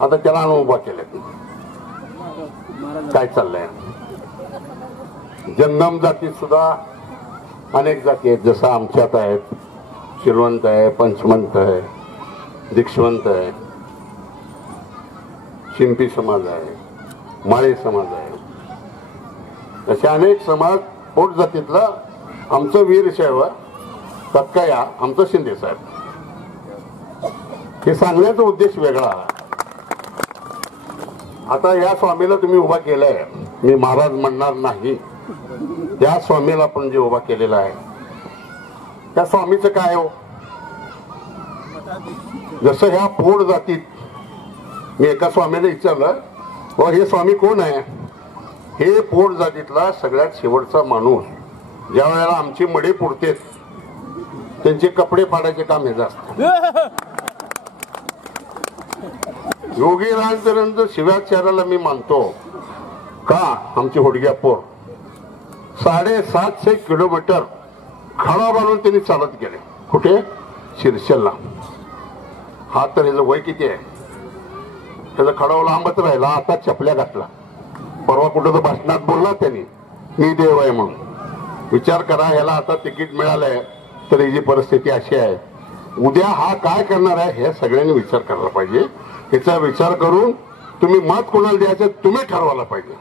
आता त्याला आणून उभा केले. काय चाललंय? जंगम जातीत सुद्धा अनेक जाती आहेत. जसं आमच्यात आहेत, शिलवंत आहे, पंचमंत आहे, दीक्षवंत आहे, शिंपी समाज आहे, माळी समाज आहे. असे अनेक समाज. पोट जातीतलं आमचं वीरशैव तत्काया आमचं शिंदे साहेब. हे सांगण्याचा उद्देश वेगळा. आता या स्वामीला तुम्ही उभा केलाय, मी महाराज म्हणणार नाही. त्या स्वामीला पण जे उभा केलेला आहे त्या स्वामीचं काय हो? जसं ह्या पोट जातीत मी एका स्वामीला विचारलं, व हे स्वामी कोण आहे? हे पोट जातीतला सगळ्यात शेवटचा माणूस. ज्या वेळेला आमची मडी पुरते त्यांचे कपडे फाडायचे काम हे असतं. योगी राजपर्यंत शिवाचार्याला मी मानतो का? आमची होडग्या पोर 750 किलोमीटर खडा बांधून त्यांनी चालत गेले. कुठे? शिरशेलला. हा तर ह्याचं वय किती आहे? त्याचा खडाव लांबच राहिला. आता चपल्या घातला. परवा कुठं तर भाषणात बोलला त्यांनी, मी देव आहे म्हणून. विचार करा, ह्याला आता तिकीट मिळालंय तर याची परिस्थिती अशी आहे. उद्या हा काय करणार आहे हे सगळ्यांनी विचार करायला पाहिजे. याचा विचार करून तुम्ही मत कोणाला द्यायचं तुम्ही ठरवायला पाहिजे.